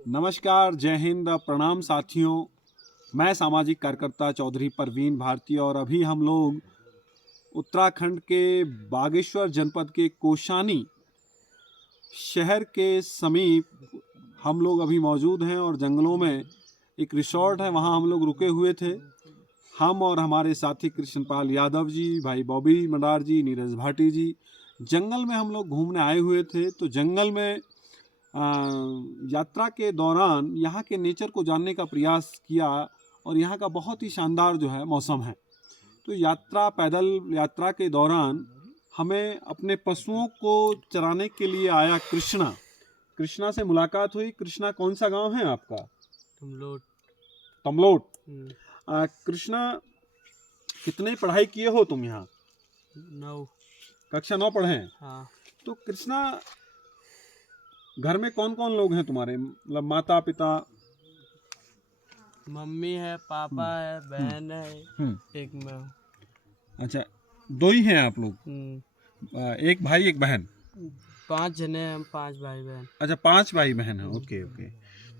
नमस्कार, जय हिंद, प्रणाम साथियों। मैं सामाजिक कार्यकर्ता चौधरी परवीन भारती और अभी हम लोग उत्तराखंड के बागेश्वर जनपद के कोशानी शहर के समीप हम लोग अभी मौजूद हैं और जंगलों में एक रिसोर्ट है, वहाँ हम लोग रुके हुए थे। हम और हमारे साथी कृष्णपाल यादव जी, भाई बॉबी मंडार जी, नीरज भाटी जी जंगल में हम लोग घूमने आए हुए थे। तो जंगल में यात्रा के दौरान यहाँ के नेचर को जानने का प्रयास किया और यहाँ का बहुत ही शानदार जो है मौसम है। तो पैदल यात्रा के दौरान हमें अपने पशुओं को चराने के लिए आया कृष्णा से मुलाकात हुई। कृष्णा, कौन सा गांव है आपका? तमलोट। कृष्णा, कितने पढ़ाई किए हो तुम यहाँ? 9। कक्षा 9 पढ़े हैं? हाँ। तो कृष्णा, घर में कौन कौन लोग हैं तुम्हारे? मतलब माता पिता? मम्मी है, पापा है, बहन है, एक मैं हूँ। अच्छा, 2 ही हैं आप लोग? एक भाई एक बहन? 5 जने हैं हम, 5 भाई बहन। अच्छा, 5 भाई बहन हैं। Okay okay.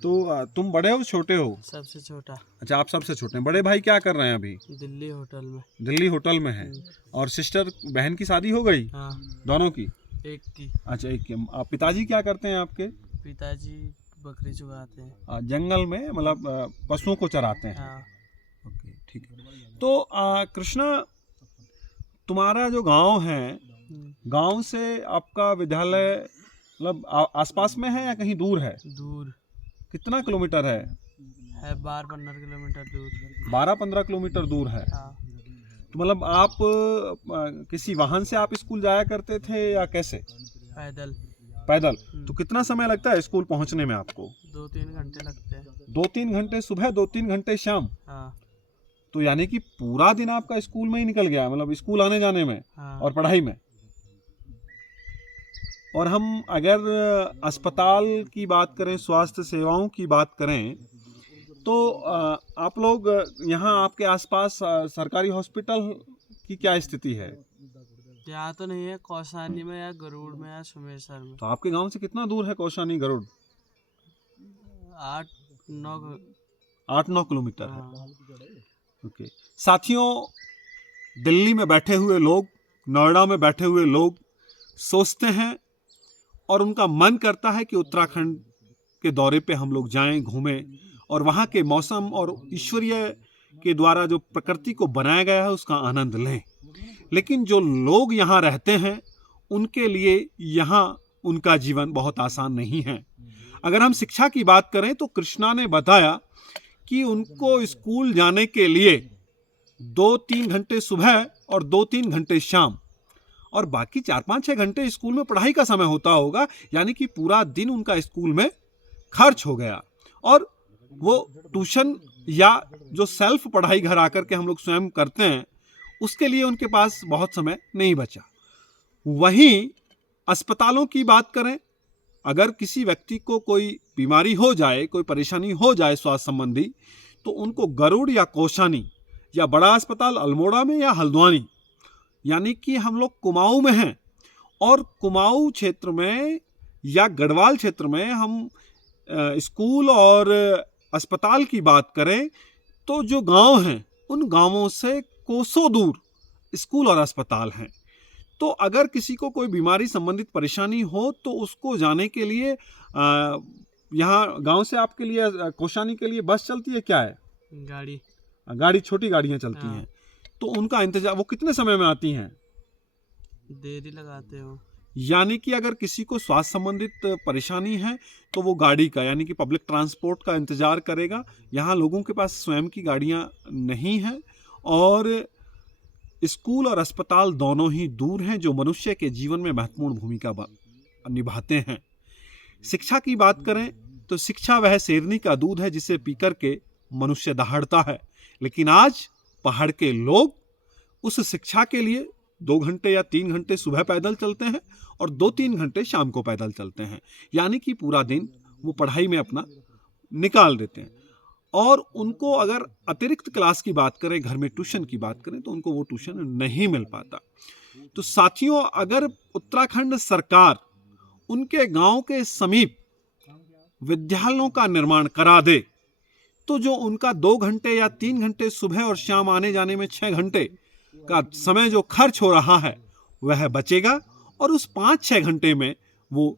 तो तुम बड़े हो छोटे हो? सबसे छोटा। अच्छा, आप सबसे छोटे हैं। बड़े भाई क्या कर रहे हैं अभी? दिल्ली होटल में। दिल्ली होटल में है। और सिस्टर बहन की शादी हो गई? हाँ। दोनों की? एक की। अच्छा, एक की। पिताजी क्या करते हैं आपके? पिताजी बकरी चुगाते हैं। जंगल में, मतलब पशुओं को चराते हैं? हाँ। ओके, ठीक है। तो कृष्णा, तुम्हारा जो गांव है, गांव से आपका विद्यालय मतलब आसपास में है या कहीं दूर है? दूर। कितना किलोमीटर है? 12-15 किलोमीटर दूर। 12-15 किलोमीटर दूर है। हाँ। तो मतलब आप किसी वाहन से आप स्कूल जाया करते थे या कैसे? पैदल। पैदल? तो कितना समय लगता है स्कूल पहुंचने में आपको? 2-3 घंटे लगते हैं। 2-3 घंटे सुबह, 2-3 घंटे शाम? हाँ। तो यानी कि पूरा दिन आपका स्कूल में ही निकल गया, मतलब स्कूल आने जाने में। हाँ। और पढ़ाई में। और हम अगर अस्पताल की बात करें, स्वास्थ्य सेवाओं की बात करें, तो आप लोग यहाँ आपके आसपास सरकारी हॉस्पिटल की क्या स्थिति है? यहाँ तो नहीं है, कौसानी में या गरुड़ में या सुमेरसर में। तो आपके गांव से कितना दूर है कौशानी गरुड़? 8-9 किलोमीटर है। ओके साथियों, दिल्ली में बैठे हुए लोग, नोएडा में बैठे हुए लोग सोचते हैं और उनका मन करता है कि उत्तराखंड के दौरे पे हम लोग जाएं, घूमें और वहाँ के मौसम और ईश्वरीय के द्वारा जो प्रकृति को बनाया गया है उसका आनंद लें। लेकिन जो लोग यहाँ रहते हैं उनके लिए यहाँ उनका जीवन बहुत आसान नहीं है। अगर हम शिक्षा की बात करें तो कृष्णा ने बताया कि उनको स्कूल जाने के लिए 2-3 घंटे सुबह और 2-3 घंटे शाम और बाकी 4-5-6 घंटे स्कूल में पढ़ाई का समय होता होगा। यानी कि पूरा दिन उनका स्कूल में खर्च हो गया और वो ट्यूशन या जो सेल्फ पढ़ाई घर आकर के हम लोग स्वयं करते हैं उसके लिए उनके पास बहुत समय नहीं बचा। वहीं अस्पतालों की बात करें, अगर किसी व्यक्ति को कोई बीमारी हो जाए, कोई परेशानी हो जाए स्वास्थ्य संबंधी, तो उनको गरुड़ या कौशानी या बड़ा अस्पताल अल्मोड़ा में या हल्द्वानी, यानी कि हम लोग कुमाऊं में हैं और कुमाऊं क्षेत्र में या गढ़वाल क्षेत्र में हम स्कूल और अस्पताल की बात करें तो जो गांव हैं उन गांवों से कोसों दूर स्कूल और अस्पताल हैं। तो अगर किसी को कोई बीमारी संबंधित परेशानी हो तो उसको जाने के लिए यहाँ गांव से आपके लिए कौशानी के लिए बस चलती है? क्या है? गाड़ी, छोटी गाड़ियाँ चलती हैं। तो उनका इंतजार, वो कितने समय में आती हैं? देरी लगाते हो। यानी कि अगर किसी को स्वास्थ्य संबंधित परेशानी है तो वो गाड़ी का, यानी कि पब्लिक ट्रांसपोर्ट का इंतजार करेगा। यहाँ लोगों के पास स्वयं की गाड़ियाँ नहीं हैं और स्कूल और अस्पताल दोनों ही दूर हैं जो मनुष्य के जीवन में महत्वपूर्ण भूमिका निभाते हैं। शिक्षा की बात करें तो शिक्षा वह शेरनी का दूध है जिसे पीकर के मनुष्य दहाड़ता है। लेकिन आज पहाड़ के लोग उस शिक्षा के लिए 2 घंटे या 3 घंटे सुबह पैदल चलते हैं और 2-3 घंटे शाम को पैदल चलते हैं। यानी कि पूरा दिन वो पढ़ाई में अपना निकाल देते हैं। और उनको अगर अतिरिक्त क्लास की बात करें, घर में ट्यूशन की बात करें, तो उनको वो ट्यूशन नहीं मिल पाता। तो साथियों, अगर उत्तराखंड सरकार उनके गांव के समीप विद्यालयों का निर्माण करा दे तो जो उनका 2 घंटे या 3 घंटे सुबह और शाम आने जाने में 6 घंटे का समय जो खर्च हो रहा है वह बचेगा और उस 5-6 घंटे में वो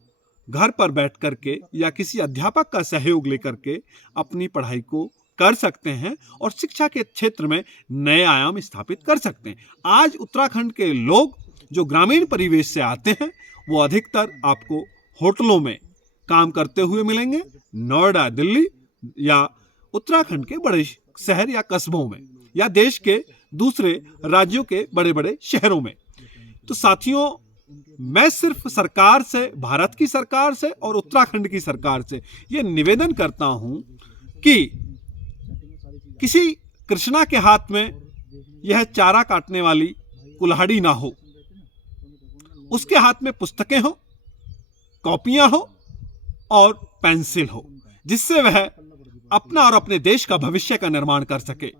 घर पर बैठ करके या किसी अध्यापक का सहयोग लेकर के अपनी पढ़ाई को कर सकते हैं और शिक्षा के क्षेत्र में नए आयाम स्थापित कर सकते हैं। आज उत्तराखंड के लोग जो ग्रामीण परिवेश से आते हैं वो अधिकतर आपको होटलों में काम करते हुए मिलेंगे, नोएडा, दिल्ली या उत्तराखंड के बड़े शहर या कस्बों में या देश के दूसरे राज्यों के बड़े बड़े शहरों में। तो साथियों, मैं सिर्फ सरकार से, भारत की सरकार से और उत्तराखंड की सरकार से ये निवेदन करता हूं कि किसी कृष्णा के हाथ में यह चारा काटने वाली कुल्हाड़ी ना हो, उसके हाथ में पुस्तकें हो, कॉपियां हो और पेंसिल हो, जिससे वह अपना और अपने देश का भविष्य का निर्माण कर सके।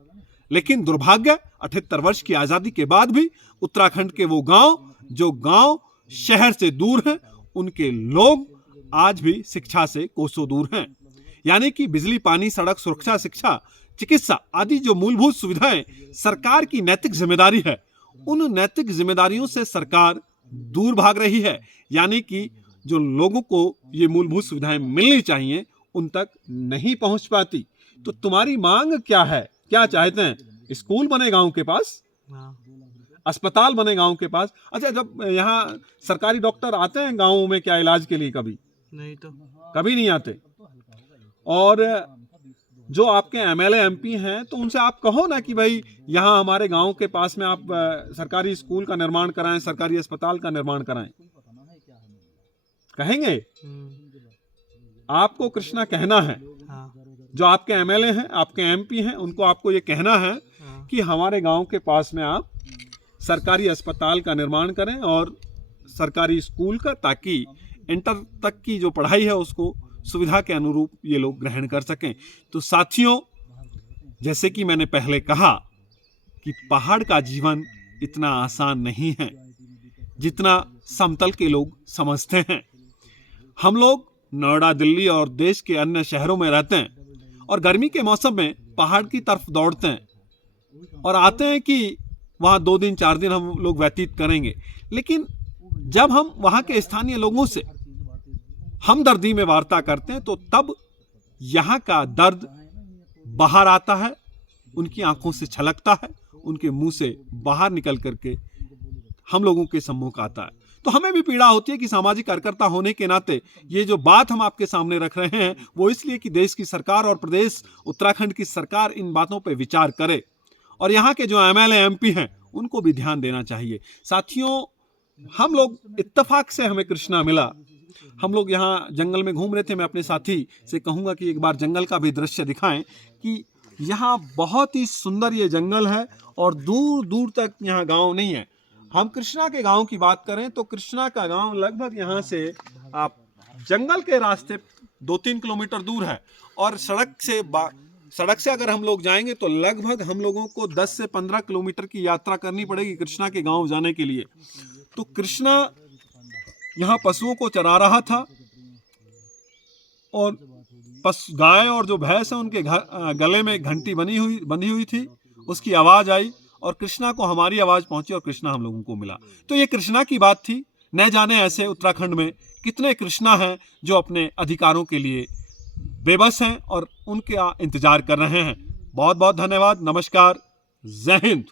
लेकिन दुर्भाग्य 78 वर्ष की आजादी के बाद भी उत्तराखंड के वो गांव जो गांव शहर से दूर हैं, उनके लोग आज भी शिक्षा से कोसों दूर हैं। यानी कि बिजली, पानी, सड़क, सुरक्षा, शिक्षा, चिकित्सा आदि जो मूलभूत सुविधाएं सरकार की नैतिक जिम्मेदारी है, उन नैतिक जिम्मेदारियों से सरकार दूर भाग रही है। यानी कि जो लोगों को ये मूलभूत सुविधाएं मिलनी चाहिए उन तक नहीं पहुंच पाती। तो तुम्हारी मांग क्या है, क्या चाहते हैं? स्कूल बने गांव के पास, अस्पताल बने गांव के पास। अच्छा, जब यहाँ सरकारी डॉक्टर आते हैं गांवों में क्या इलाज के लिए? कभी नहीं, तो कभी नहीं आते। और जो आपके एमएलए एमपी हैं तो उनसे आप कहो ना कि भाई यहाँ हमारे गांव के पास में आप सरकारी स्कूल का निर्माण कराएं, सरकारी अस्पताल का निर्माण कराएं। कहेंगे? आपको कृष्णा कहना है। जो आपके एमएलए हैं, आपके एमपी हैं, उनको आपको ये कहना है कि हमारे गांव के पास में आप सरकारी अस्पताल का निर्माण करें और सरकारी स्कूल का, ताकि इंटर तक की जो पढ़ाई है उसको सुविधा के अनुरूप ये लोग ग्रहण कर सकें। तो साथियों, जैसे कि मैंने पहले कहा कि पहाड़ का जीवन इतना आसान नहीं है जितना समतल के लोग समझते हैं। हम लोग नोएडा, दिल्ली और देश के अन्य शहरों में रहते हैं और गर्मी के मौसम में पहाड़ की तरफ दौड़ते हैं और आते हैं कि वहाँ 2 दिन 4 दिन हम लोग व्यतीत करेंगे। लेकिन जब हम वहाँ के स्थानीय लोगों से हमदर्दी में वार्ता करते हैं तो तब यहाँ का दर्द बाहर आता है, उनकी आंखों से छलकता है, उनके मुंह से बाहर निकल करके हम लोगों के सम्मुख आता है। तो हमें भी पीड़ा होती है कि सामाजिक कार्यकर्ता होने के नाते ये जो बात हम आपके सामने रख रहे हैं वो इसलिए कि देश की सरकार और प्रदेश उत्तराखंड की सरकार इन बातों पर विचार करे और यहाँ के जो एमएलए एमपी हैं उनको भी ध्यान देना चाहिए। साथियों, हम लोग इत्तेफाक से हमें कृष्णा मिला। हम लोग यहाँ जंगल में घूम रहे थे। मैं अपने साथी से कहूँगा कि एक बार जंगल का भी दृश्य दिखाएं कि यहाँ बहुत ही सुंदर ये जंगल है और दूर दूर तक यहाँ गांव नहीं है। हम कृष्णा के गांव की बात करें तो कृष्णा का गांव लगभग यहाँ से आप जंगल के रास्ते 2-3 किलोमीटर दूर है और सड़क से अगर हम लोग जाएंगे तो लगभग हम लोगों को 10 से 15 किलोमीटर की यात्रा करनी पड़ेगी कृष्णा के गांव जाने के लिए। तो कृष्णा यहाँ पशुओं को चरा रहा था और गाय और जो भैंस है उनके गले में घंटी बंधी हुई थी। उसकी आवाज आई और कृष्णा को हमारी आवाज पहुंची और कृष्णा हम लोगों को मिला। तो ये कृष्णा की बात थी। न जाने ऐसे उत्तराखंड में कितने कृष्णा हैं जो अपने अधिकारों के लिए बेबस हैं और उनका इंतजार कर रहे हैं। बहुत बहुत धन्यवाद। नमस्कार। जय हिंद।